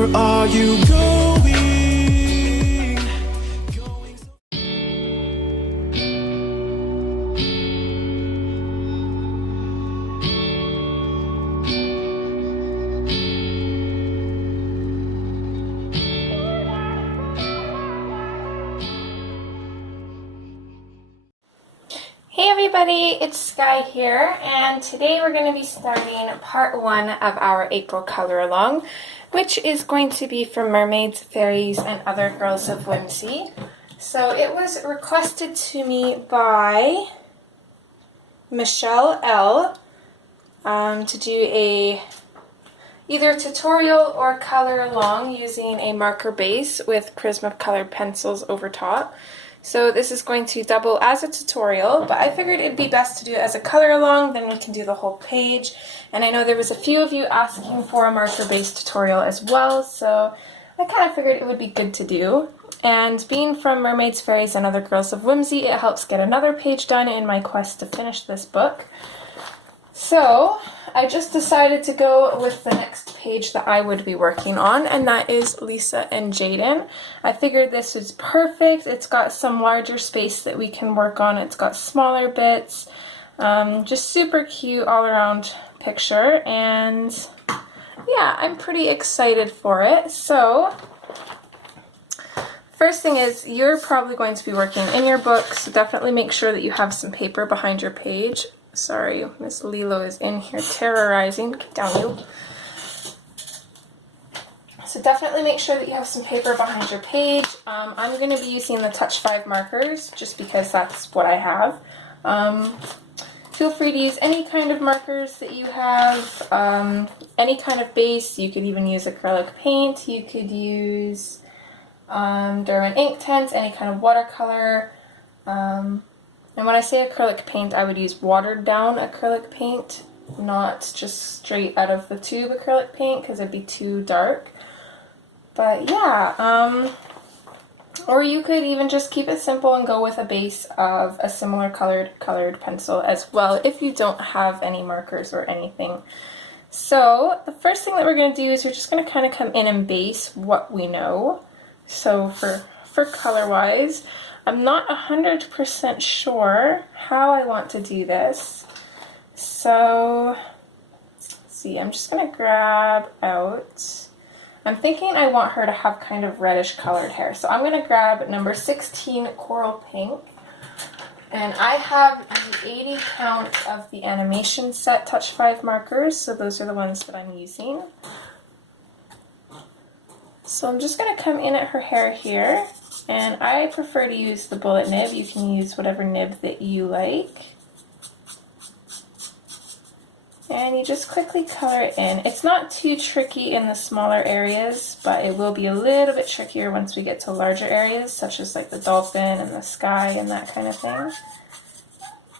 Where are you going? Hey everybody, it's Sky here, and today we're going to be starting part 1 of our April color along, which is going to be from Mermaids, Fairies, and Other Girls of Whimsy. So it was requested to me by Michelle L. To do either a tutorial or color along using a marker base with Prismacolor pencils over top. So this is going to double as a tutorial, but I figured it'd be best to do it as a color along, then we can do the whole page. And I know there was a few of you asking for a marker-based tutorial as well, so I kind of figured it would be good to do. And being from Mermaids, Fairies, and Other Girls of Whimsy, it helps get another page done in my quest to finish this book. So I just decided to go with the next page that I would be working on, and that is Lisa and Jaydon. I figured this was perfect. It's got some larger space that we can work on. It's got smaller bits. Just super cute all around picture, and yeah, I'm pretty excited for it. So first thing is, you're probably going to be working in your book, so definitely make sure that you have some paper behind your page. Sorry, Miss Lilo is in here terrorizing. Get down, you. So definitely make sure that you have some paper behind your page. I'm going to be using the Touch 5 markers just because that's what I have. Feel free to use any kind of markers that you have, any kind of base. You could even use acrylic paint. You could use Derwent Inktense, any kind of watercolor. And when I say acrylic paint, I would use watered down acrylic paint, not just straight out of the tube acrylic paint because it'd be too dark. But yeah, or you could even just keep it simple and go with a base of a similar colored pencil as well if you don't have any markers or anything. So the first thing that we're going to do is we're just going to kind of come in and base what we know. So for color-wise, I'm not 100% sure how I want to do this. So, let's see, I'm just going to grab out, I'm thinking I want her to have kind of reddish colored hair. So I'm going to grab number 16, Coral Pink. And I have the 80 count of the animation set Touch 5 markers, so those are the ones that I'm using. So I'm just going to come in at her hair here. And I prefer to use the bullet nib. You can use whatever nib that you like. And you just quickly color it in. It's not too tricky in the smaller areas, but it will be a little bit trickier once we get to larger areas, such as like the dolphin and the sky and that kind of thing. I'm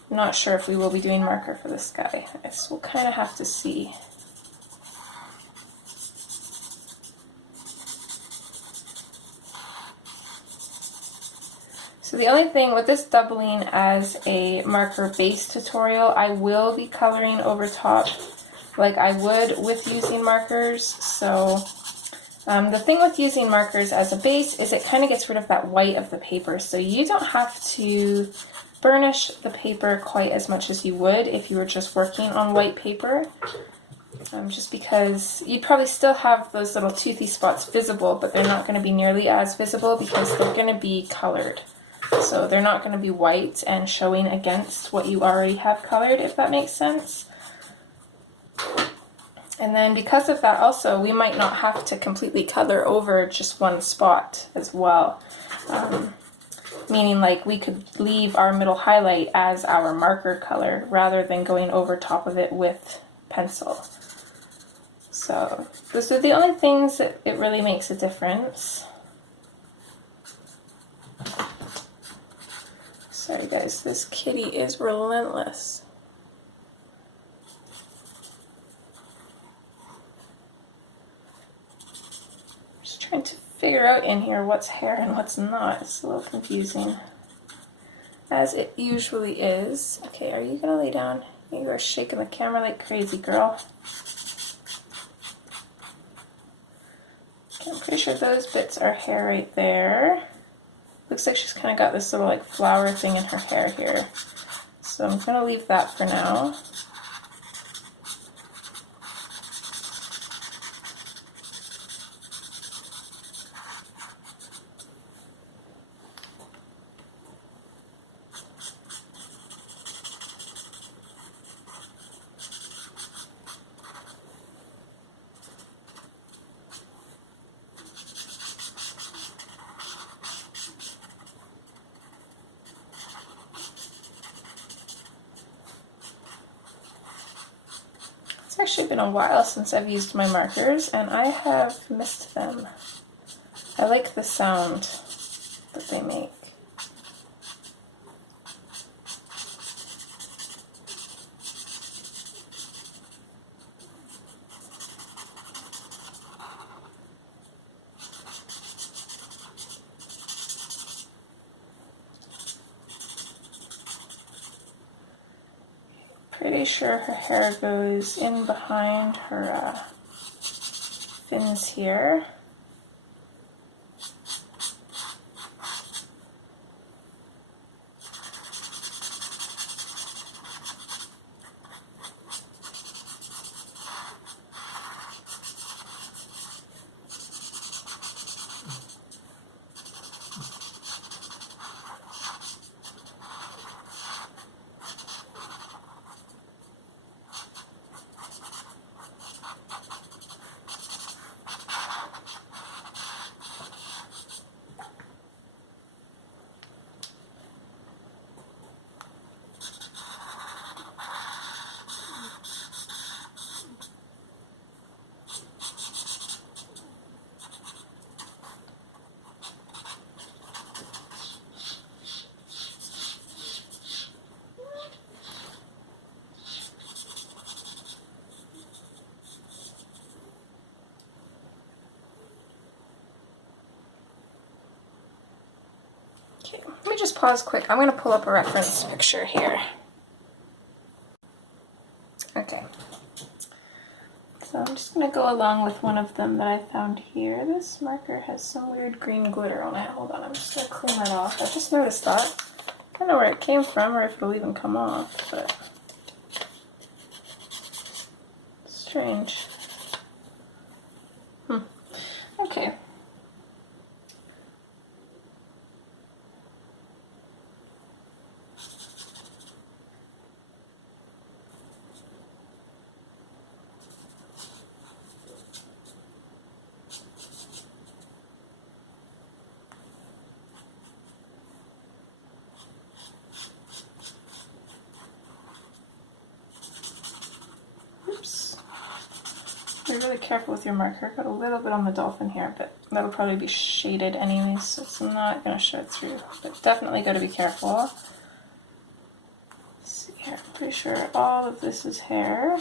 not sure if we will be doing marker for the sky. I guess we'll kind of have to see. So the only thing with this doubling as a marker base tutorial, I will be coloring over top like I would with using markers. So the thing with using markers as a base is it kind of gets rid of that white of the paper. So you don't have to burnish the paper quite as much as you would if you were just working on white paper. Just because you'd probably still have those little toothy spots visible, but they're not going to be nearly as visible because they're going to be colored. So they're not going to be white and showing against what you already have colored, if that makes sense. And then because of that also, we might not have to completely color over just one spot as well. Meaning like we could leave our middle highlight as our marker color rather than going over top of it with pencil. So those are the only things that it really makes a difference. Sorry guys, this kitty is relentless. Just trying to figure out in here what's hair and what's not. It's a little confusing, as it usually is. Okay, are you gonna lay down? You are shaking the camera like crazy, girl. I'm pretty sure those bits are hair right there. Looks like she's kind of got this little like flower thing in her hair here. So I'm going to leave that for now. It's actually been a while since I've used my markers, and I have missed them. I like the sound that they make. Pretty sure her hair goes in behind her fins here. Okay, let me just pause quick. I'm going to pull up a reference picture here. Okay. So I'm just going to go along with one of them that I found here. This marker has some weird green glitter on it. Hold on, I'm just going to clean that off. I just noticed that. I don't know where it came from or if it'll even come off, but strange. Okay. Be really careful with your marker. Got a little bit on the dolphin here, but that'll probably be shaded anyways, so it's not going to show through. But definitely got to be careful. Let's see here. I'm pretty sure all of this is hair.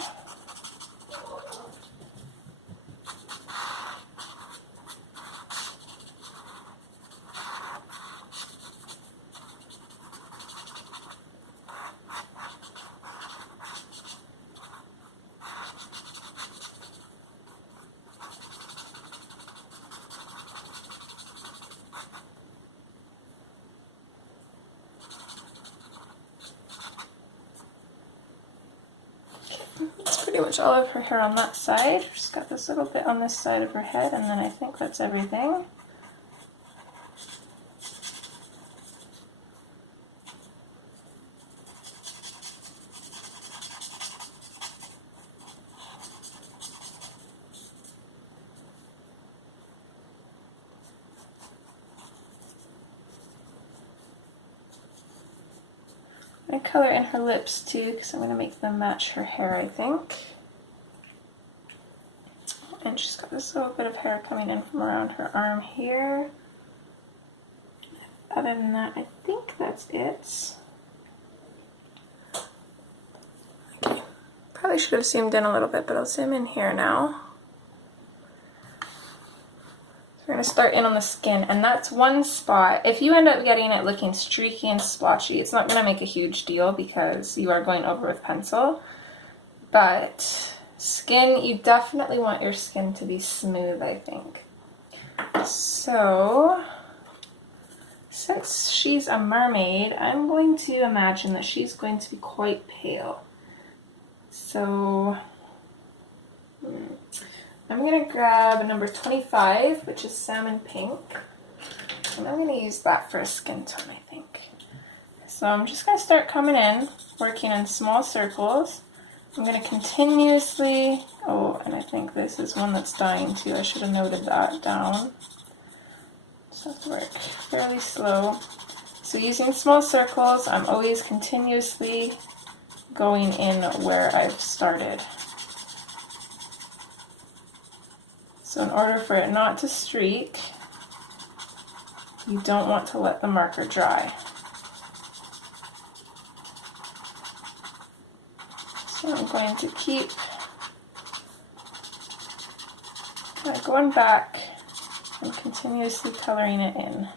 That's pretty much all of her hair on that side. She's got this little bit on this side of her head, and then I think that's everything. I'm going to color in her lips too, because I'm going to make them match her hair, I think. And she's got this little bit of hair coming in from around her arm here. Other than that, I think that's it. Okay, probably should have zoomed in a little bit, but I'll zoom in here now. We're going to start in on the skin, and that's one spot. If you end up getting it looking streaky and splotchy, it's not going to make a huge deal because you are going over with pencil. But skin, you definitely want your skin to be smooth, I think. So, since she's a mermaid, I'm going to imagine that she's going to be quite pale. So, I'm going to grab number 25, which is salmon pink. And I'm going to use that for a skin tone, I think. So I'm just going to start coming in, working in small circles. I'm going to continuously, oh, and I think this is one that's dying too. I should have noted that down. Just have to work fairly slow. So using small circles, I'm always continuously going in where I've started. So in order for it not to streak, you don't want to let the marker dry. So I'm going to keep kind of going back and continuously coloring it in.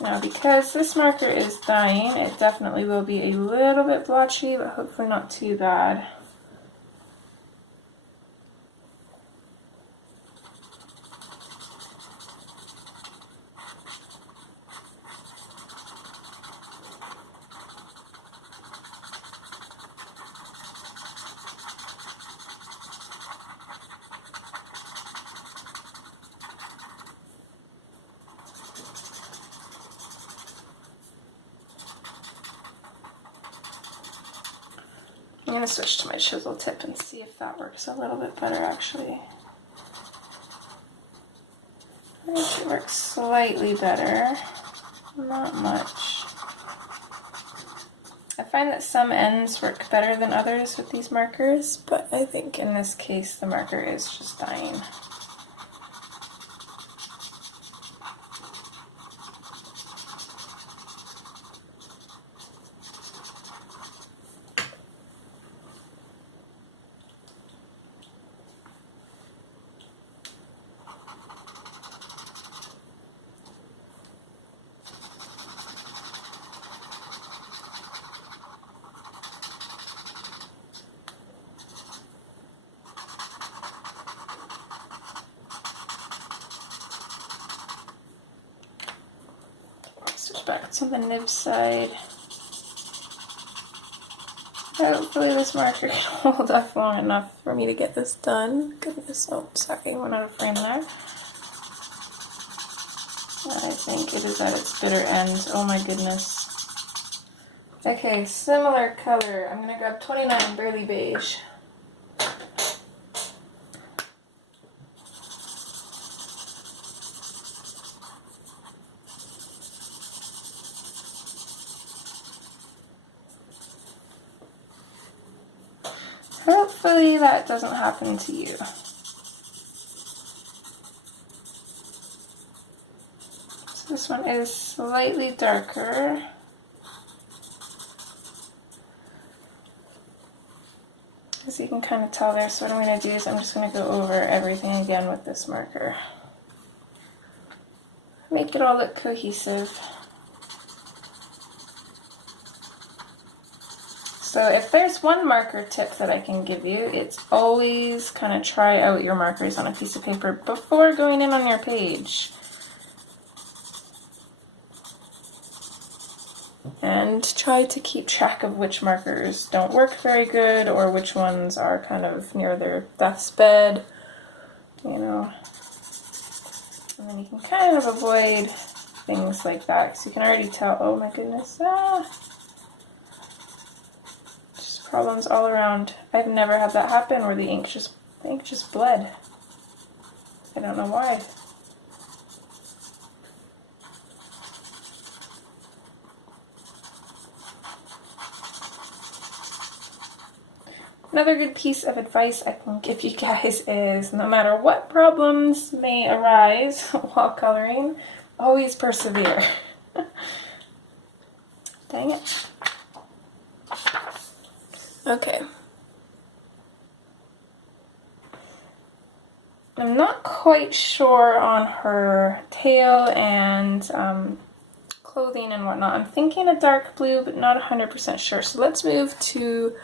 Now because this marker is dying, it definitely will be a little bit blotchy, but hopefully not too bad. I'm going to switch to my chisel tip and see if that works a little bit better actually. I think it works slightly better, not much. I find that some ends work better than others with these markers, but I think in this case the marker is just dying. Switch back to the nib side. Hopefully this marker can hold up long enough for me to get this done. Goodness, oh sorry, went out of frame there. I think it is at its bitter end, oh my goodness. Okay, similar color. I'm gonna grab 29 Burly Beige. Hopefully that doesn't happen to you. So this one is slightly darker. As you can kind of tell there, so what I'm going to do is I'm just going to go over everything again with this marker. Make it all look cohesive. So if there's one marker tip that I can give you, it's always kind of try out your markers on a piece of paper before going in on your page. And try to keep track of which markers don't work very good or which ones are kind of near their death's bed, you know. And then you can kind of avoid things like that because you can already tell, oh my goodness, problems all around. I've never had that happen where the ink just bled. I don't know why. Another good piece of advice I can give you guys is no matter what problems may arise while coloring, always persevere. Dang it. Okay. I'm not quite sure on her tail and clothing and whatnot. I'm thinking a dark blue, but not 100% sure. So let's move to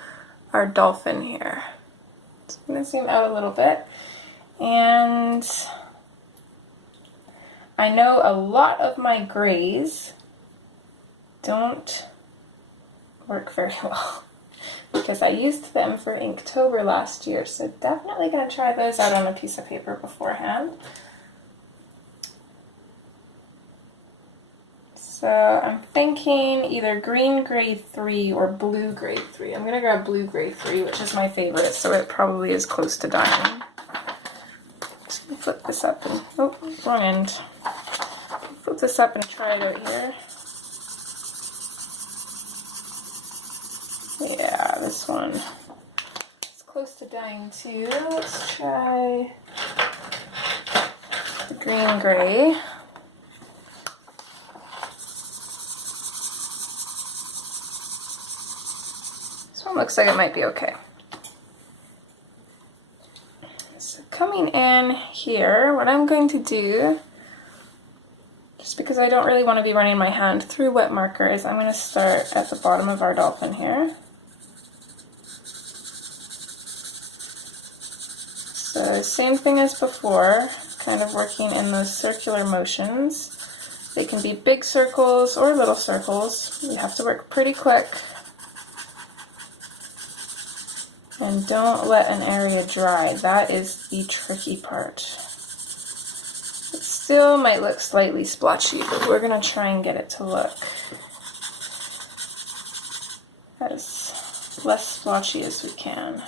our dolphin here. So I'm going to zoom out a little bit. And I know a lot of my grays don't work very well because I used them for Inktober last year, so definitely going to try those out on a piece of paper beforehand. So I'm thinking either green gray 3 or blue gray 3. I'm going to grab blue gray 3, which is my favorite, so it probably is close to dying. Just going to flip this up and, oh, wrong end. Flip this up and try it out here. Yeah, this one is close to dying too. Let's try the green gray. This one looks like it might be okay. So coming in here, what I'm going to do, just because I don't really want to be running my hand through wet markers, I'm going to start at the bottom of our dolphin here. So same thing as before, kind of working in those circular motions. They can be big circles or little circles. You have to work pretty quick. And don't let an area dry. That is the tricky part. It still might look slightly splotchy, but we're going to try and get it to look as less splotchy as we can.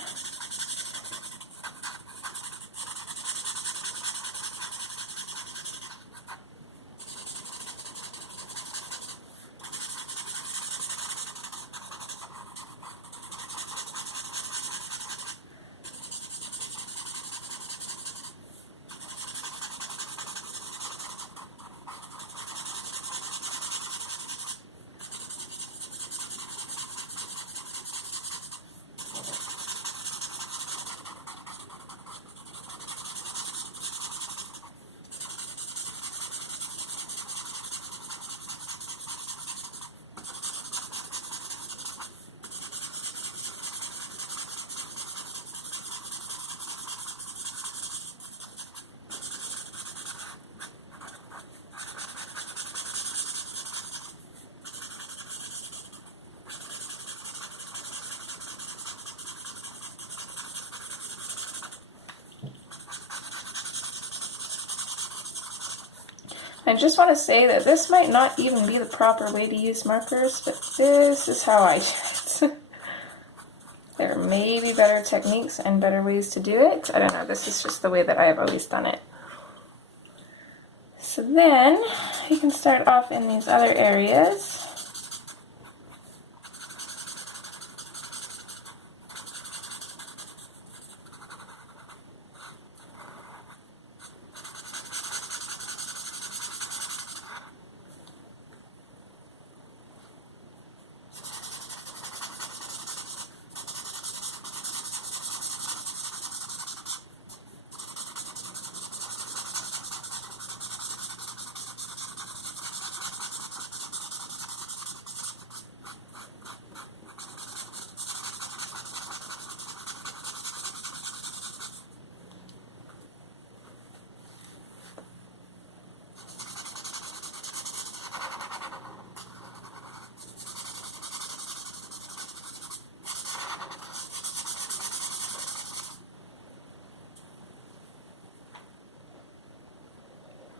I just want to say that this might not even be the proper way to use markers, but this is how I do it. There may be better techniques and better ways to do it. I don't know, this is just the way that I have always done it. So then, you can start off in these other areas.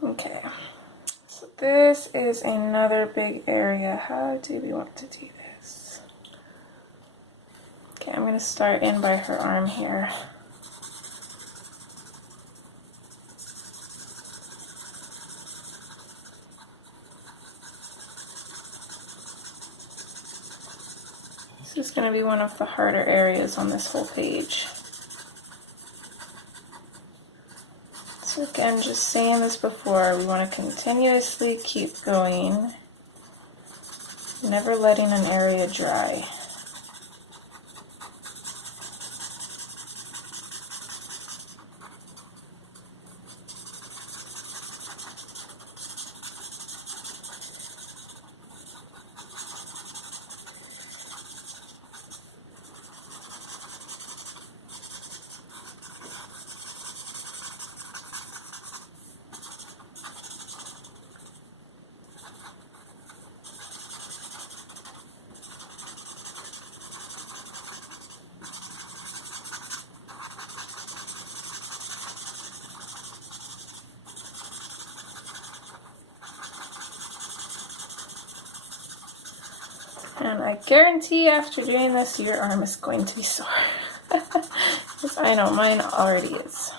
Okay, so this is another big area. How do we want to do this? Okay, I'm going to start in by her arm here. This is going to be one of the harder areas on this whole page. So again, just saying this before, we want to continuously keep going, never letting an area dry. I guarantee after doing this, your arm is going to be sore. Because I know mine already is.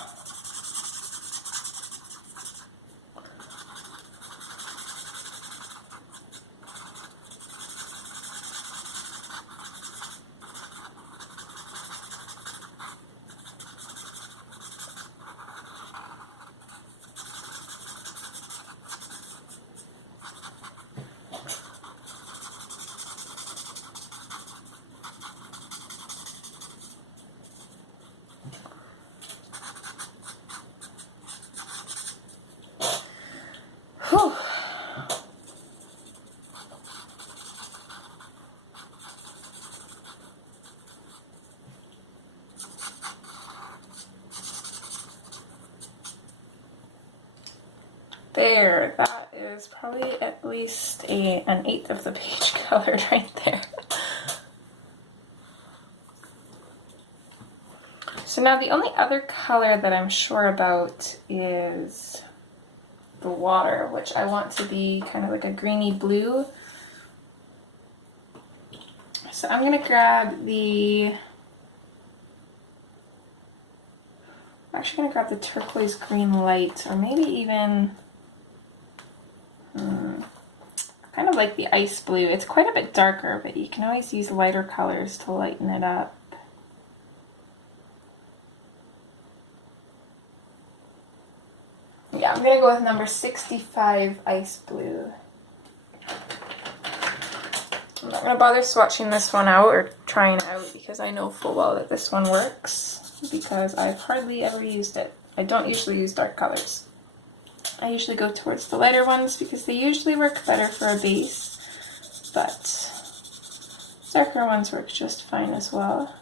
Whew. There, that is probably at least an eighth of the page colored right there. So now the only other color that I'm sure about is the water, which I want to be kind of like a greeny blue. So I'm gonna grab the, I'm actually gonna grab the turquoise green light, or maybe even, kind of like the ice blue. It's quite a bit darker, but you can always use lighter colors to lighten it up. Yeah, I'm gonna go with number 65 ice blue. I'm not gonna bother swatching this one out or trying it out because I know full well that this one works because I've hardly ever used it. I don't usually use dark colors. I usually go towards the lighter ones because they usually work better for a base, but darker ones work just fine as well.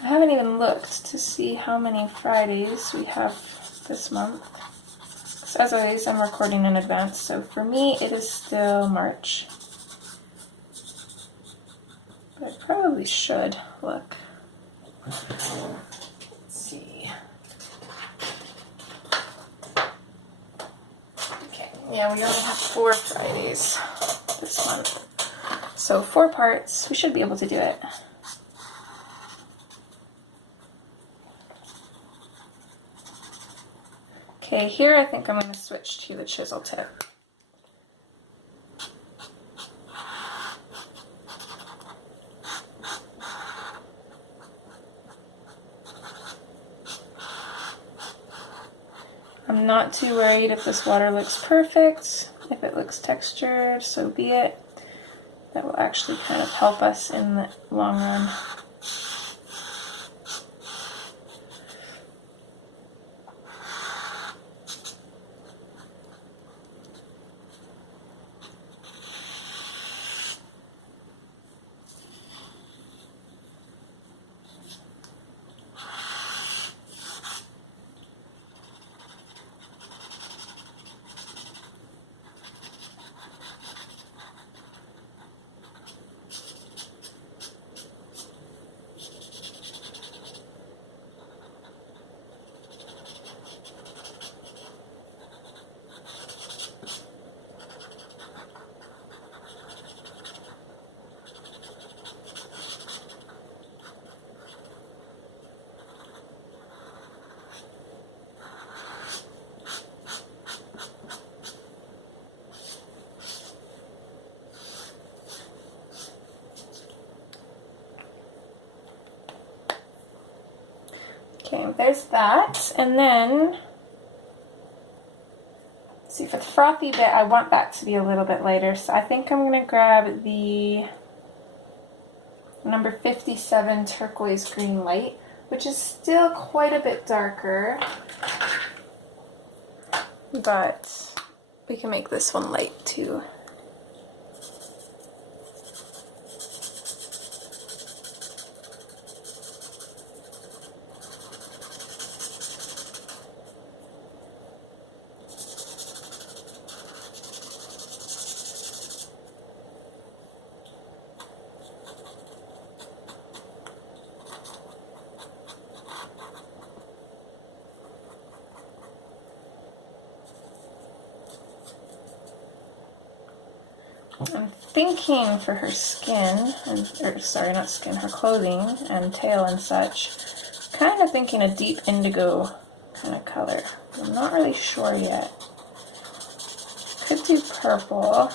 I haven't even looked to see how many Fridays we have this month. So as always, I'm recording in advance, so for me it is still March. But I probably should look. Let's see. Okay, yeah, we only have 4 Fridays this month. So 4 parts, we should be able to do it. Okay, here I think I'm going to switch to the chisel tip. I'm not too worried if this water looks perfect. If it looks textured, so be it. That will actually kind of help us in the long run. Okay, there's that, and then, see, for the frothy bit, I want that to be a little bit lighter, so I think I'm going to grab the number 57 turquoise green light. which is still quite a bit darker, but we can make this one light too. I'm thinking for her skin, or sorry, not skin, her clothing and tail and such, kind of thinking a deep indigo kind of color. I'm not really sure yet. Could do purple.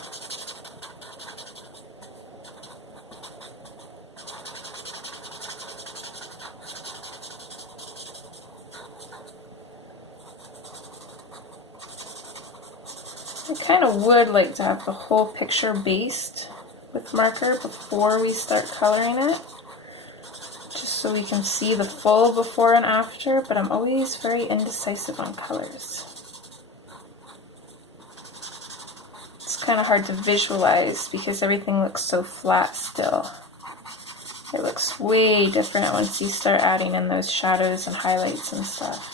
I kind of would like to have the whole picture based with marker before we start coloring it, just so we can see the full before and after, but I'm always very indecisive on colors. It's kind of hard to visualize because everything looks so flat still. It looks way different once you start adding in those shadows and highlights and stuff.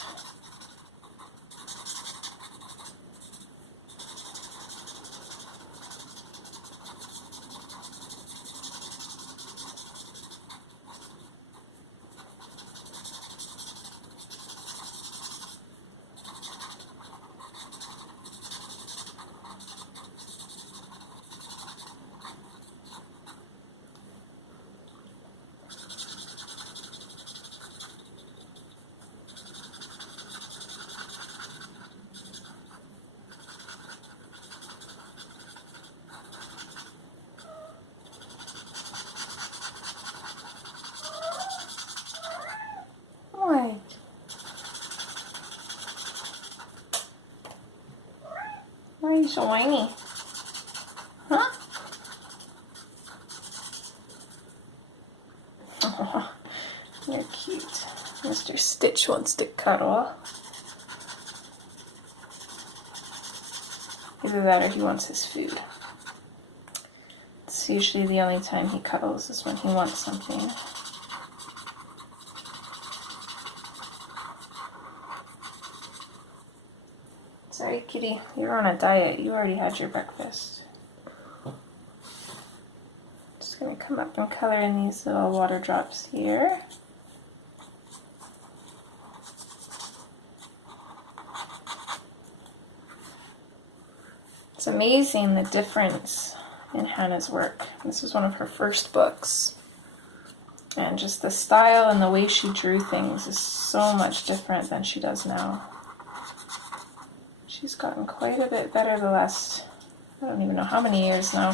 Why are you so whiny? Huh? Oh, you're cute. Mr. Stitch wants to cuddle. Either that or he wants his food. It's usually the only time he cuddles is when he wants something. Sorry, kitty. You're on a diet. You already had your breakfast. Just going to come up and color in these little water drops here. It's amazing the difference in Hannah's work. This was one of her first books. And just the style and the way she drew things is so much different than she does now. She's gotten quite a bit better the last, I don't even know how many years now. I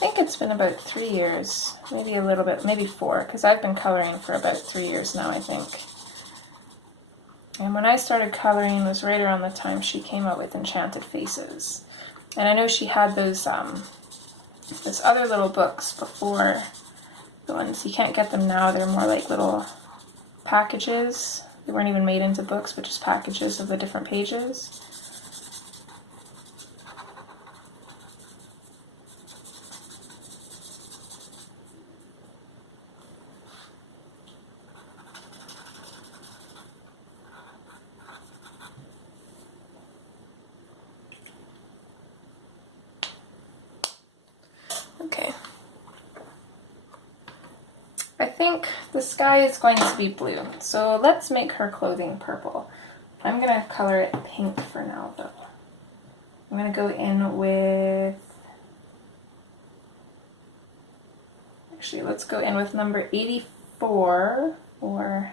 think it's been about 3 years, maybe a little bit, maybe 4, because I've been coloring for about 3 years now, I think. And when I started coloring was right around the time she came out with Enchanted Faces. And I know she had those other little books before, the ones, you can't get them now, they're more like little packages. They weren't even made into books, but just packages of the different pages. Okay. I think the sky is going to be blue, so let's make her clothing purple. I'm going to color it pink for now, though. I'm going to go in with... Actually, let's go in with number 84, or...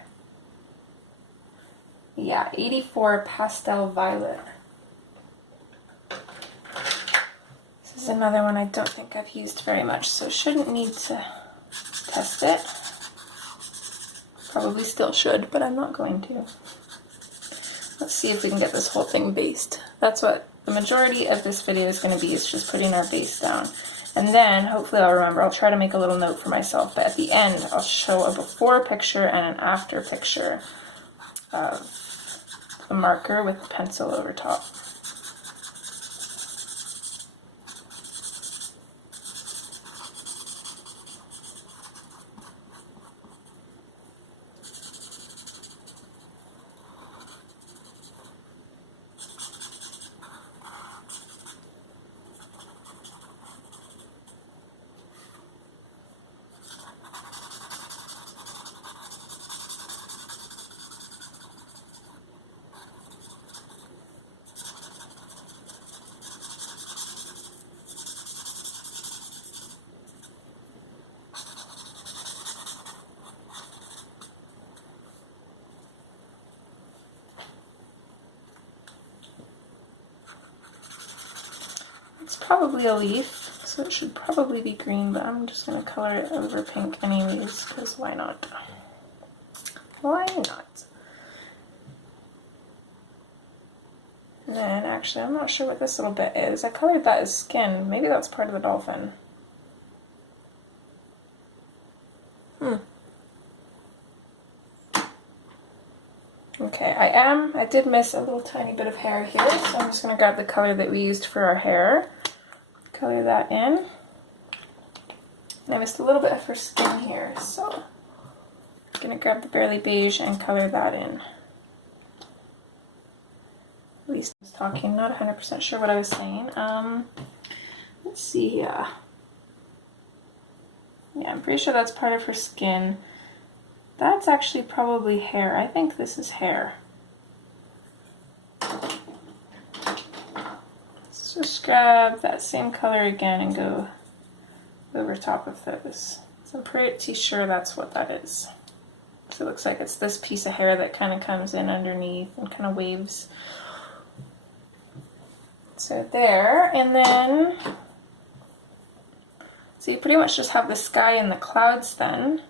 Yeah, 84 Pastel Violet. This is another one I don't think I've used very much, so shouldn't need to test it. Probably still should, but I'm not going to. Let's see if we can get this whole thing based. That's what the majority of this video is going to be, is just putting our base down. And then, hopefully I'll remember, I'll try to make a little note for myself, but at the end I'll show a before picture and an after picture of the marker with the pencil over top. It's probably a leaf, so it should probably be green, but I'm just going to color it over pink anyways, because why not? Why not? And then, actually, I'm not sure what this little bit is. I colored that as skin. Maybe that's part of the dolphin. Okay, I did miss a little tiny bit of hair here, so I'm just going to grab the color that we used for our hair. Color that in. And I missed a little bit for skin here, so I'm going to grab the Barely Beige and color that in. At least I was talking, not 100% sure what I was saying. Let's see here. Yeah, I'm pretty sure that's part of her skin. That's actually probably hair. I think this is hair. Let's just grab that same color again and go over top of those. So I'm pretty sure that's what that is. So it looks like it's this piece of hair that kind of comes in underneath and kind of waves. So there, and then, so you pretty much just have the sky and the clouds then.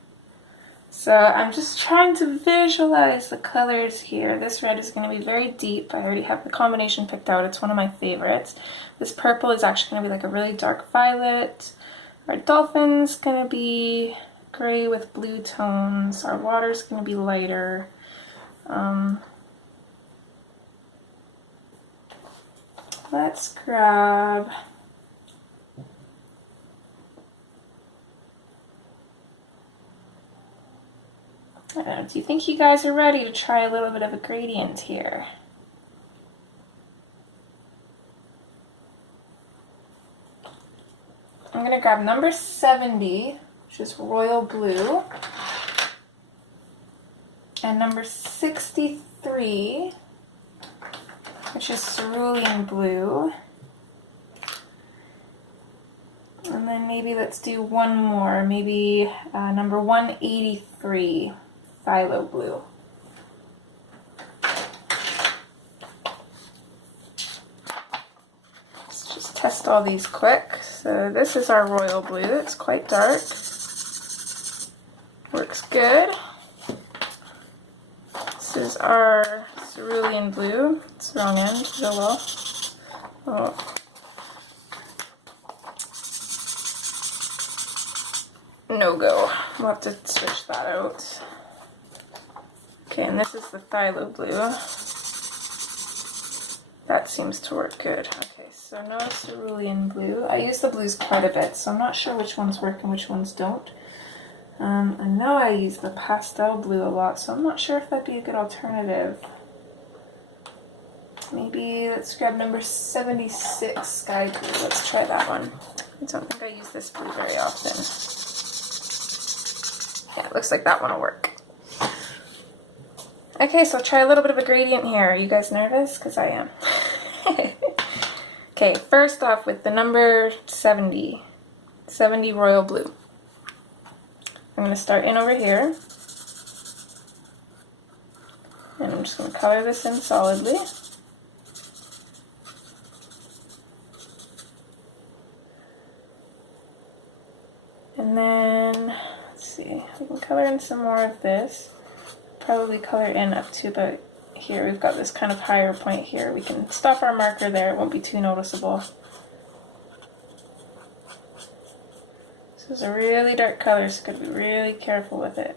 So I'm just trying to visualize the colors here. This red is going to be very deep. I already have the combination picked out. It's one of my favorites. This purple is actually going to be like a really dark violet. Our dolphin's going to be gray with blue tones. Our water's going to be lighter. Let's grab... I don't know, do you think you guys are ready to try a little bit of a gradient here? I'm going to grab number 70, which is royal blue, and number 63, which is cerulean blue. And then maybe let's do one more, maybe number 183. Phthalo blue. Let's just test all these quick. So this is our royal blue. It's quite dark. Works good. This is our cerulean blue. It's the wrong end. Oh well. Oh. No go. We'll have to switch that out. Okay, and this is the phthalo blue. That seems to work good. Okay, so no cerulean blue. I use the blues quite a bit, so I'm not sure which ones work and which ones don't. I know I use the pastel blue a lot, so I'm not sure if that'd be a good alternative. Maybe let's grab number 76, Sky Blue. Let's try that one. I don't think I use this blue very often. Yeah, it looks like that one will work. Okay, so try a little bit of a gradient here. Are you guys nervous? Because I am. Okay, first off with the number 70. 70 royal blue. I'm going to start in over here. And I'm just going to color this in solidly. And then, let's see, we can color in some more of this. Probably color in up to about here, we've got this kind of higher point here. We can stop our marker there, it won't be too noticeable. This is a really dark color, so gotta be really careful with it.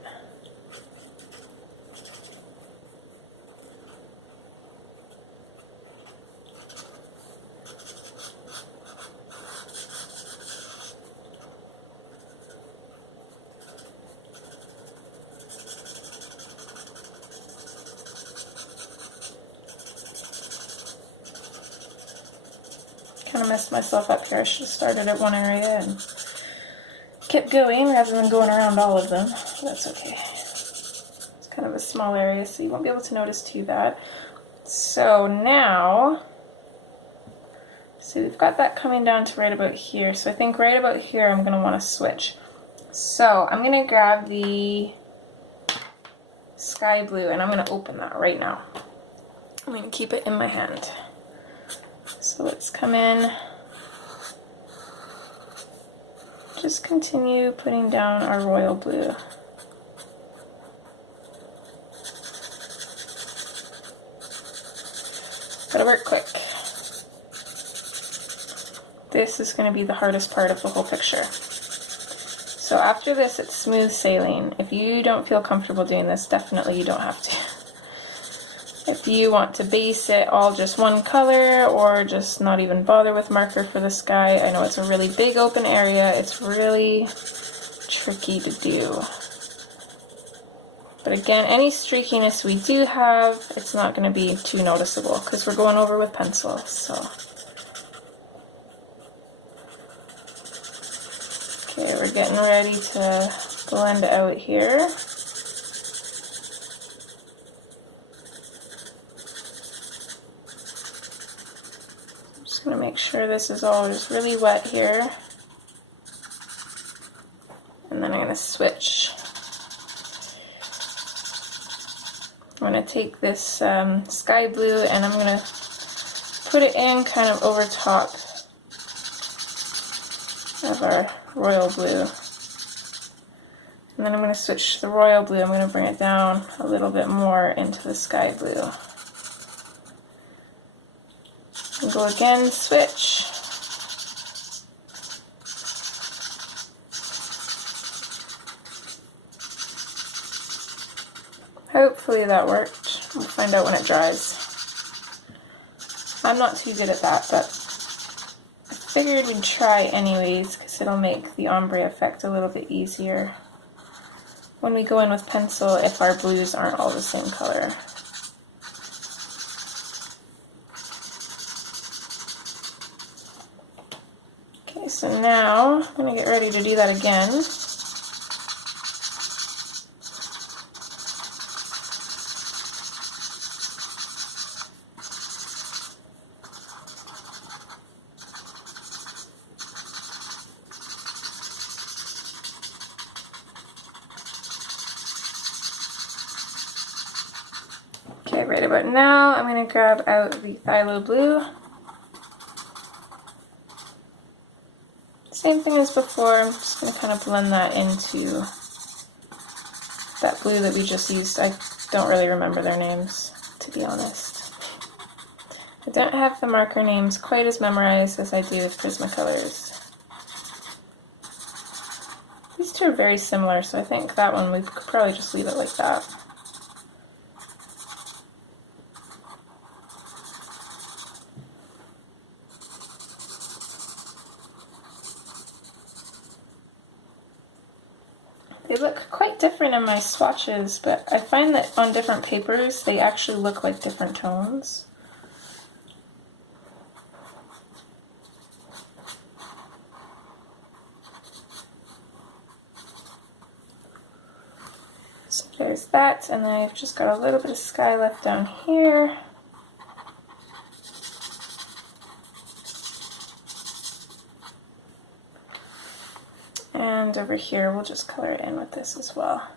Kind of messed myself up here. I should have started at one area and kept going rather than going around all of them. That's okay. It's kind of a small area, so you won't be able to notice too bad. So now, so we've got that coming down to right about here. So I think right about here I'm going to want to switch. So I'm going to grab the sky blue and I'm going to open that right now. I'm going to keep it in my hand. So let's come in, just continue putting down our royal blue. Gotta work quick. This is going to be the hardest part of the whole picture. So after this, it's smooth sailing. If you don't feel comfortable doing this, definitely you don't have to. If you want to base it all just one color or just not even bother with marker for the sky, I know it's a really big open area, it's really tricky to do. But again, any streakiness we do have, it's not going to be too noticeable because we're going over with pencil. So, okay, we're getting ready to blend out here. Just going to make sure this is all just really wet here. And then I'm going to switch. I'm going to take this sky blue and I'm going to put it in kind of over top of our royal blue. And then I'm going to switch the royal blue, I'm going to bring it down a little bit more into the sky blue. And go again, switch. Hopefully that worked. We'll find out when it dries. I'm not too good at that, but I figured we'd try anyways because it'll make the ombre effect a little bit easier when we go in with pencil if our blues aren't all the same color. Okay, so now I'm going to get ready to do that again. Okay, right about now, I'm going to grab out the phthalo blue. Same thing as before, I'm just going to kind of blend that into that blue that we just used. I don't really remember their names, to be honest. I don't have the marker names quite as memorized as I do with Prismacolors. These two are very similar, so I think that one we could probably just leave it like that. They look quite different in my swatches, but I find that on different papers they actually look like different tones. So there's that, and then I've just got a little bit of sky left down here. And over here, we'll just color it in with this as well.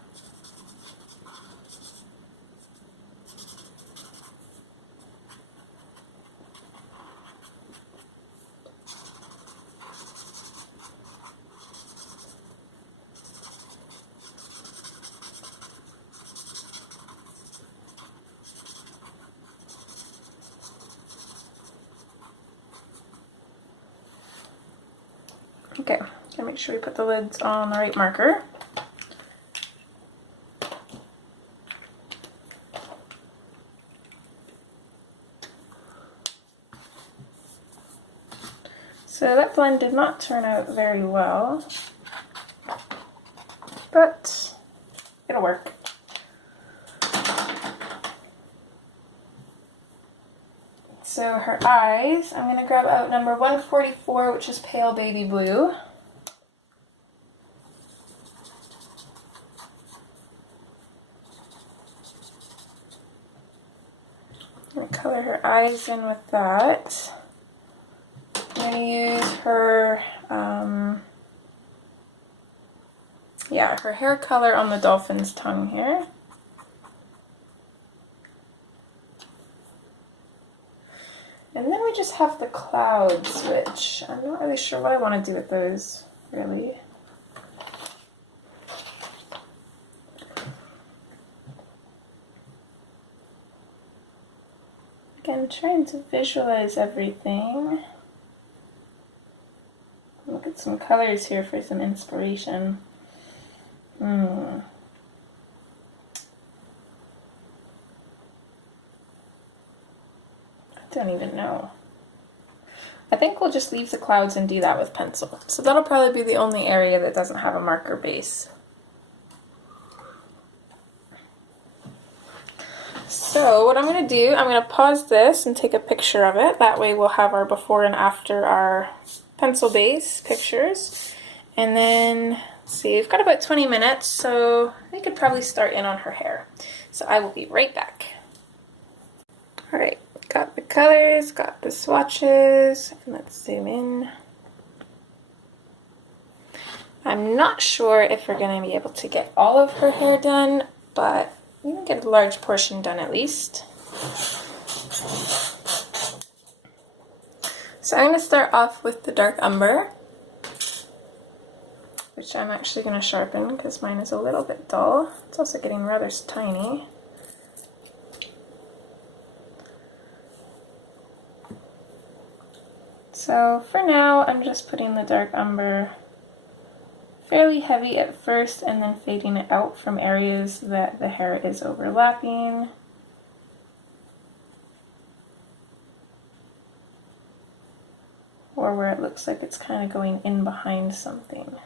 Okay, gotta make sure we put the lids on the right marker. So that blend did not turn out very well, but it'll work. So her eyes, I'm going to grab out number 144, which is pale baby blue. I'm going to color her eyes in with that. I'm going to use her, her hair color on the dolphin's tongue here. And then we just have the clouds, which I'm not really sure what I want to do with those, really. Again, trying to visualize everything. Look at some colors here for some inspiration. I don't even know. I think we'll just leave the clouds and do that with pencil. So that'll probably be the only area that doesn't have a marker base. So what I'm going to do, I'm going to pause this and take a picture of it. That way we'll have our before and after our pencil base pictures. And then, let's see, we've got about 20 minutes, so we could probably start in on her hair. So I will be right back. Alright, got the colors, got the swatches, and let's zoom in. I'm not sure if we're going to be able to get all of her hair done, but we can get a large portion done at least. So I'm going to start off with the dark umber, which I'm actually going to sharpen because mine is a little bit dull. It's also getting rather tiny. So for now, I'm just putting the dark umber fairly heavy at first and then fading it out from areas that the hair is overlapping. Or where it looks like it's kind of going in behind something.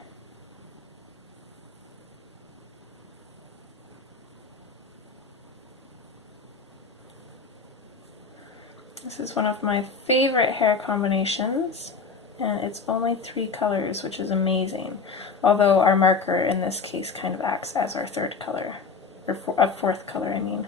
This is one of my favorite hair combinations, and it's only 3 colors, which is amazing. Although our marker in this case kind of acts as our third color, or a fourth color, I mean.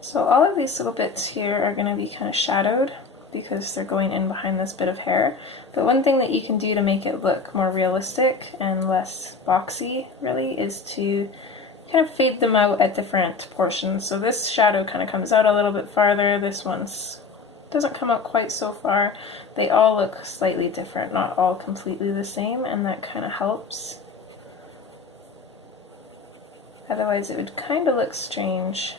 So all of these little bits here are going to be kind of shadowed because they're going in behind this bit of hair. But one thing that you can do to make it look more realistic and less boxy, really, is to kind of fade them out at different portions. So this shadow kind of comes out a little bit farther, this one doesn't come out quite so far. They all look slightly different, not all completely the same, and that kind of helps. Otherwise it would kind of look strange.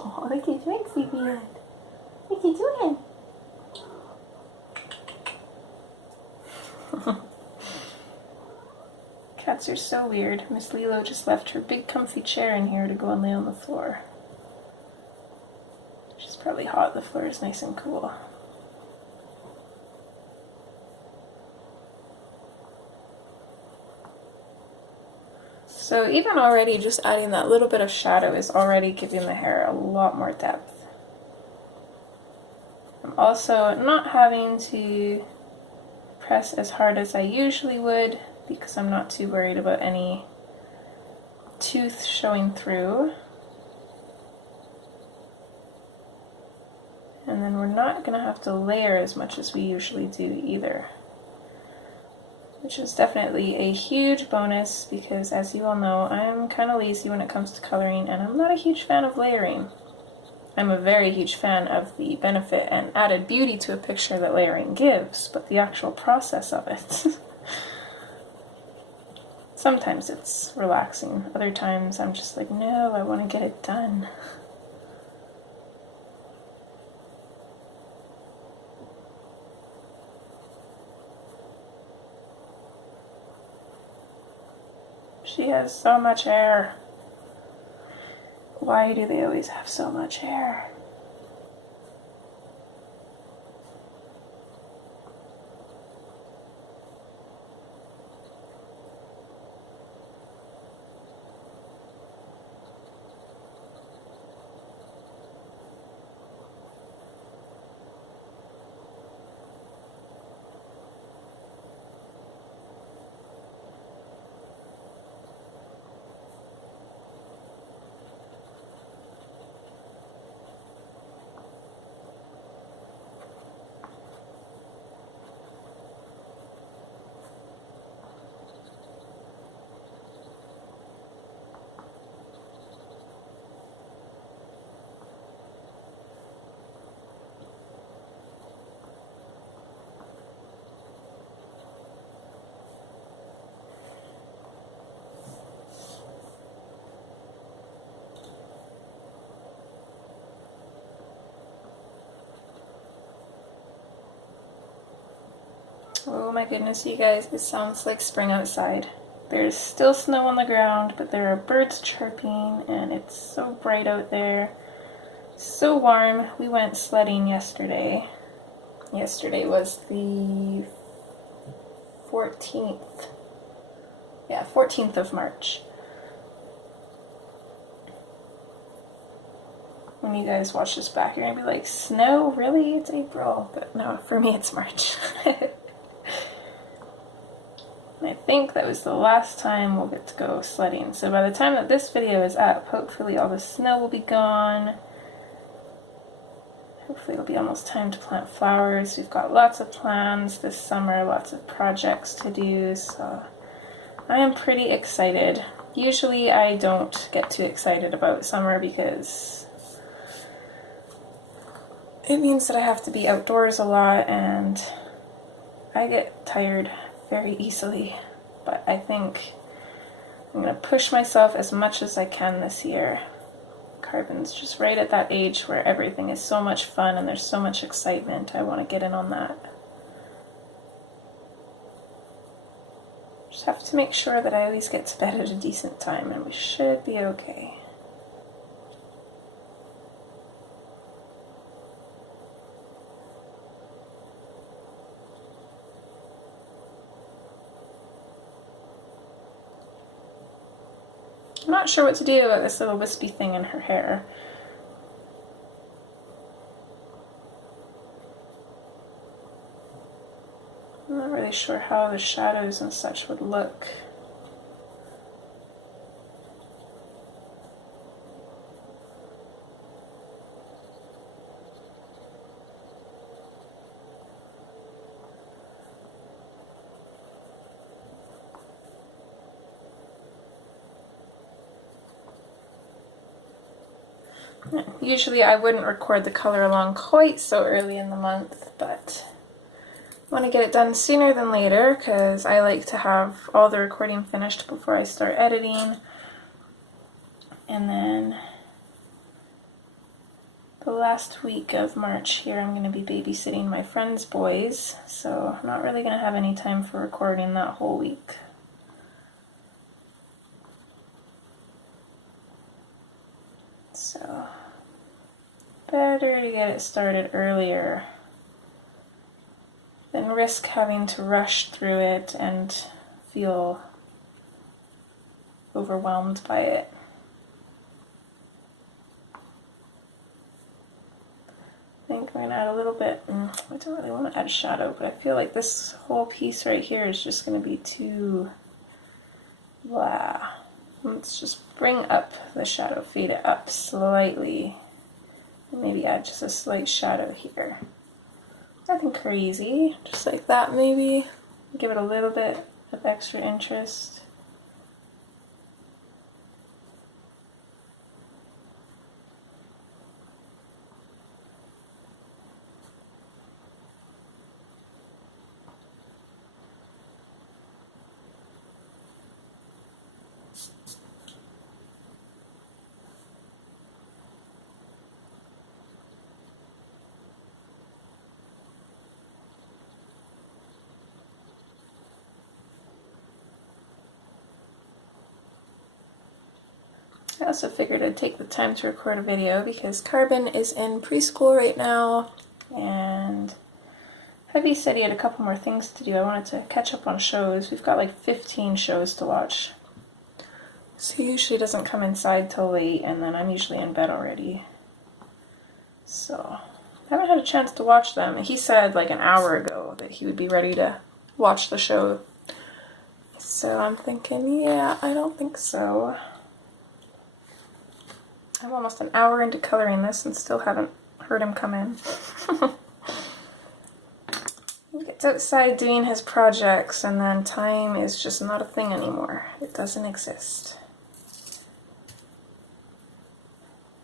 Oh, what are you doing, Sleepyhead? What are you doing? Cats are so weird. Miss Lilo just left her big comfy chair in here to go and lay on the floor. She's probably hot. The floor is nice and cool. So even already just adding that little bit of shadow is already giving the hair a lot more depth. I'm also not having to press as hard as I usually would because I'm not too worried about any tooth showing through. And then we're not going to have to layer as much as we usually do either, which is definitely a huge bonus because, as you all know, I'm kind of lazy when it comes to coloring and I'm not a huge fan of layering. I'm a very huge fan of the benefit and added beauty to a picture that layering gives, but the actual process of it. Sometimes it's relaxing, other times I'm just like, no, I want to get it done. She has so much hair. Why do they always have so much hair? Oh my goodness, you guys, it sounds like spring outside. There's still snow on the ground, but there are birds chirping, and it's so bright out there. So warm. We went sledding yesterday. Yesterday was the 14th. Yeah, 14th of March. When you guys watch this back, you're gonna be like, snow? Really? It's April. But no, for me it's March. I think that was the last time we'll get to go sledding. So by the time that this video is up, hopefully all the snow will be gone. Hopefully it'll be almost time to plant flowers. We've got lots of plans this summer, lots of projects to do, so I am pretty excited. Usually I don't get too excited about summer because it means that I have to be outdoors a lot and I get tired very easily, but I think I'm going to push myself as much as I can this year. Carbon's just right at that age where everything is so much fun and there's so much excitement. I want to get in on that. Just have to make sure that I always get to bed at a decent time and we should be okay. I'm not sure what to do about this little wispy thing in her hair. I'm not really sure how the shadows and such would look. Usually I wouldn't record the color along quite so early in the month, but I want to get it done sooner than later because I like to have all the recording finished before I start editing, and then the last week of March here I'm going to be babysitting my friend's boys, so I'm not really going to have any time for recording that whole week. So, better to get it started earlier than risk having to rush through it and feel overwhelmed by it. I think I'm going to add a little bit, I don't really want to add shadow, but I feel like this whole piece right here is just going to be too blah. Let's just bring up the shadow, fade it up slightly, and maybe add just a slight shadow here. Nothing crazy, just like that maybe. Give it a little bit of extra interest. I also figured I'd take the time to record a video because Carbon is in preschool right now, and Heavy said he had a couple more things to do. I wanted to catch up on shows. We've got like 15 shows to watch. So he usually doesn't come inside till late, and then I'm usually in bed already. So I haven't had a chance to watch them. He said like an hour ago that he would be ready to watch the show. So I'm thinking, yeah, I don't think so. I'm almost an hour into coloring this and still haven't heard him come in. He gets outside doing his projects and then time is just not a thing anymore. It doesn't exist.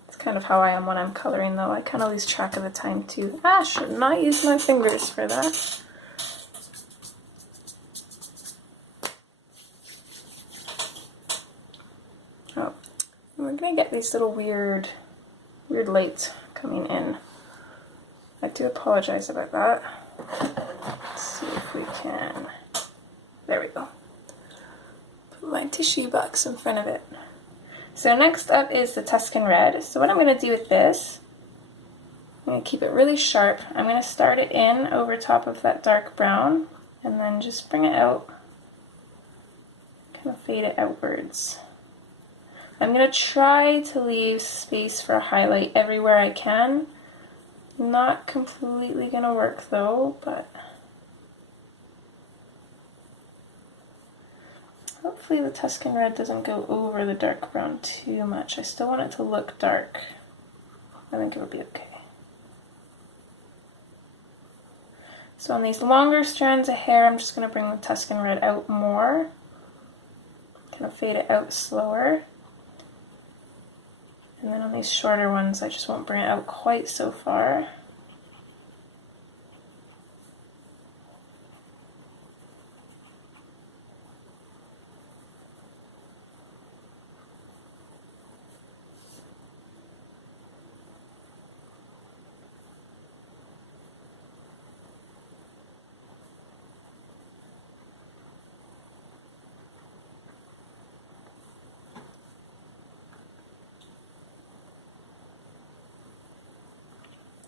It's kind of how I am when I'm coloring though. I kind of lose track of the time too. Ah, should not use my fingers for that. Oh. We're gonna get these little weird lights coming in. I do apologize about that. Let's see if we can. There we go. Put my tissue box in front of it. So next up is the Tuscan Red. So what I'm gonna do with this, I'm gonna keep it really sharp. I'm gonna start it in over top of that dark brown and then just bring it out, kind of fade it outwards. I'm going to try to leave space for a highlight everywhere I can. Not completely going to work though, but hopefully the Tuscan Red doesn't go over the dark brown too much. I still want it to look dark. I think it'll be okay. So on these longer strands of hair, I'm just going to bring the Tuscan Red out more. Kind of fade it out slower. And then on these shorter ones, I just won't bring it out quite so far.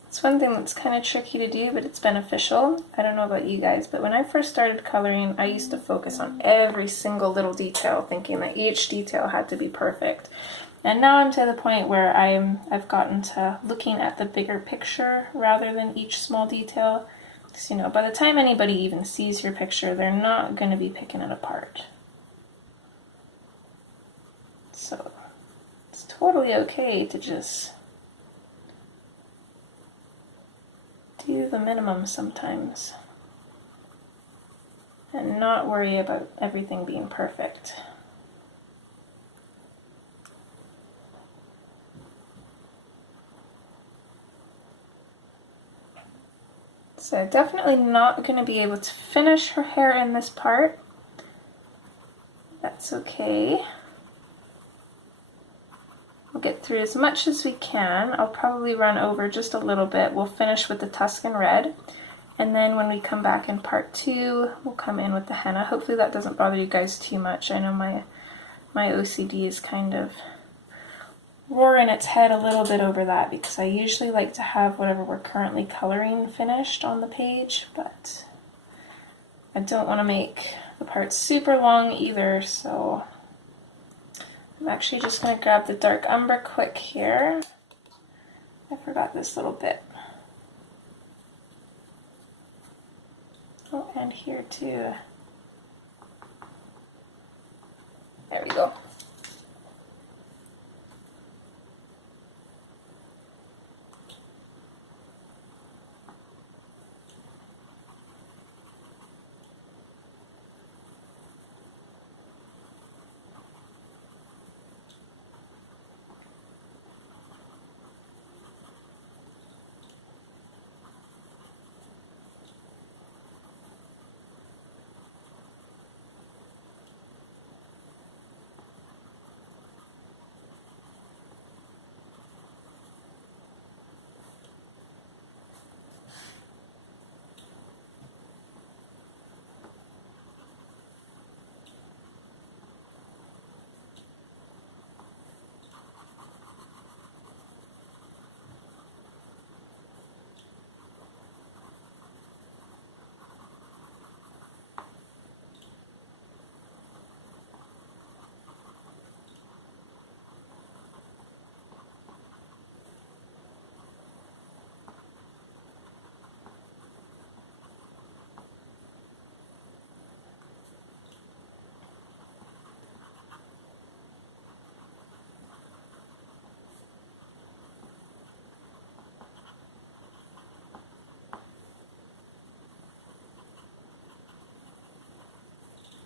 It's one thing that's kind of tricky to do, but it's beneficial. I don't know about you guys, but when I first started coloring, I used to focus on every single little detail, thinking that each detail had to be perfect. And now I'm to the point where I've gotten to looking at the bigger picture rather than each small detail. Because, you know, by the time anybody even sees your picture, they're not going to be picking it apart. So it's totally okay to just do the minimum sometimes and not worry about everything being perfect. So definitely not going to be able to finish her hair in this part. That's okay. I'll get through as much as we can. I'll probably run over just a little bit. We'll finish with the Tuscan Red. And then when we come back in part 2, we'll come in with the henna. Hopefully that doesn't bother you guys too much. I know my OCD is kind of roaring its head a little bit over that because I usually like to have whatever we're currently coloring finished on the page, but I don't want to make the parts super long either, so I'm actually just going to grab the dark umber quick here. I forgot this little bit. Oh, and here too. There we go.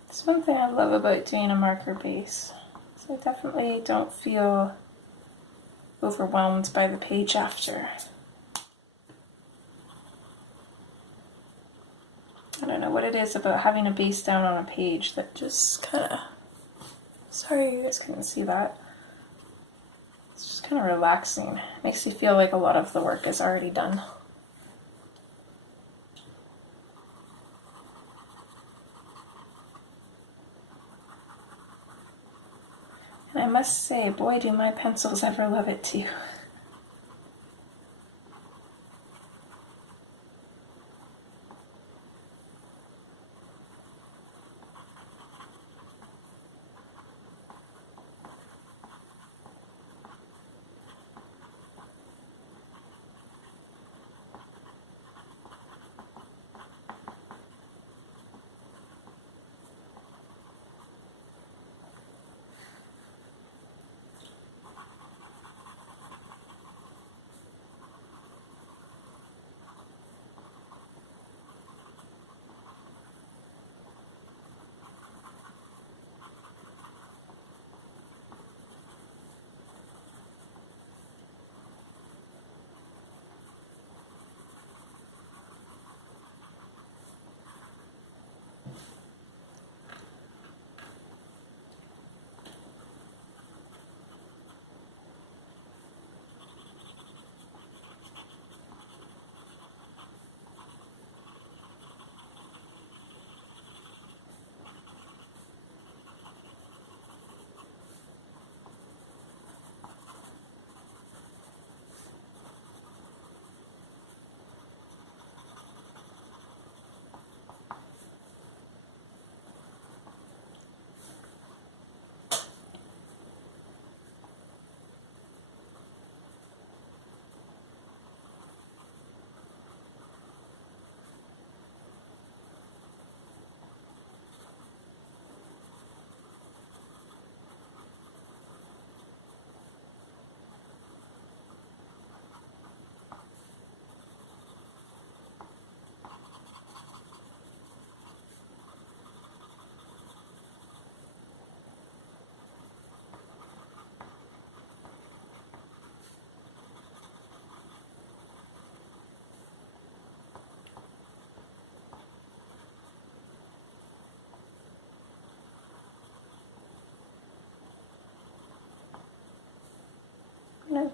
It's one thing I love about doing a marker base. So I definitely don't feel overwhelmed by the page after. I don't know what it is about having a base down on a page that just kind of, sorry you guys couldn't see that. It's just kind of relaxing. Makes you feel like a lot of the work is already done. And I must say, boy, do my pencils ever love it too.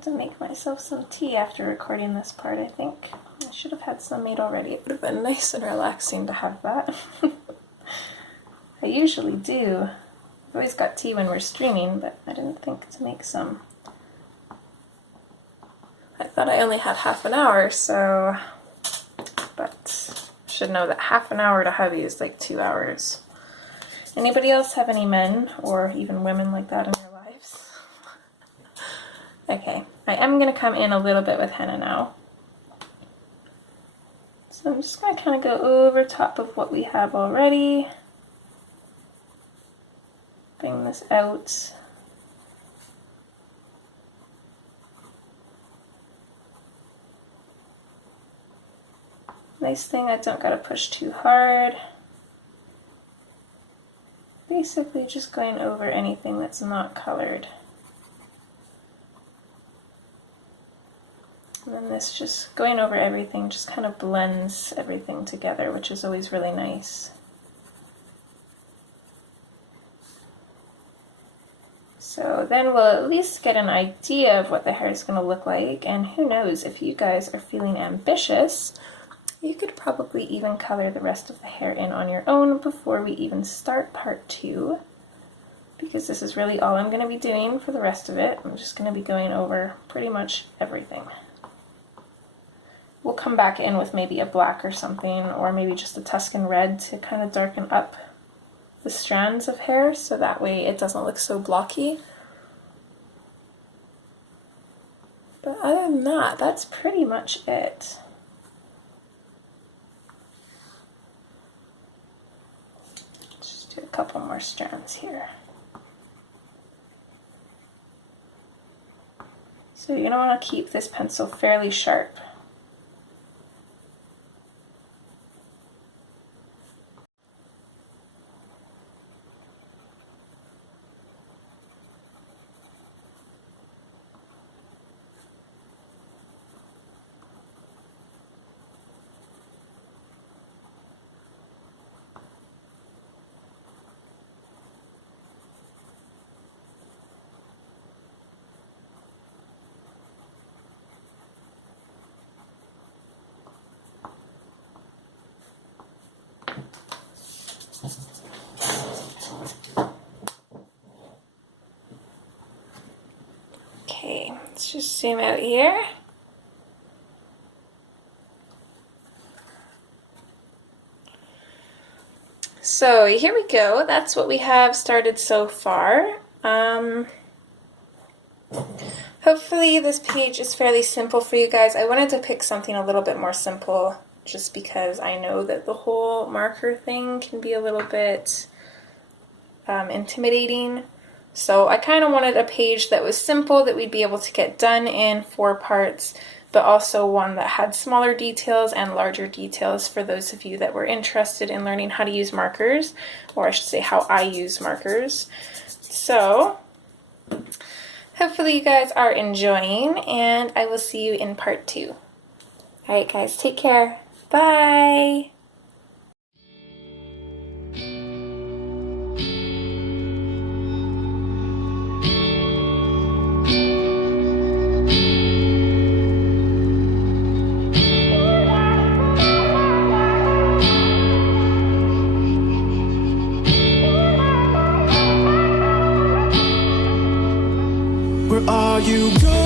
to make myself some tea after recording this part, I think. I should have had some made already. It would have been nice and relaxing to have that. I usually do. I've always got tea when we're streaming, but I didn't think to make some. I thought I only had half an hour, so... But I should know that half an hour to hubby is like 2 hours. Anybody else have any men or even women like that in your lives? Okay, I am going to come in a little bit with henna now. So I'm just going to kind of go over top of what we have already. Bring this out. Nice thing, I don't gotta push too hard. Basically just going over anything that's not colored. And then this just going over everything just kind of blends everything together, which is always really nice. So then we'll at least get an idea of what the hair is going to look like, and who knows, if you guys are feeling ambitious, you could probably even color the rest of the hair in on your own before we even start part 2, because this is really all I'm going to be doing for the rest of it. I'm just going to be going over pretty much everything. We'll come back in with maybe a black or something, or maybe just a Tuscan red to kind of darken up the strands of hair, so that way it doesn't look so blocky. But other than that, that's pretty much it. Just do a couple more strands here. So you're going to want to keep this pencil fairly sharp. Okay, let's just zoom out here. So here we go, that's what we have started so far. Hopefully this page is fairly simple for you guys. I wanted to pick something a little bit more simple just because I know that the whole marker thing can be a little bit intimidating. So I kind of wanted a page that was simple, that we'd be able to get done in 4 parts, but also one that had smaller details and larger details for those of you that were interested in learning how to use markers, or I should say how I use markers. So hopefully you guys are enjoying, and I will see you in part 2. Alright guys, take care. Bye! Where are you going?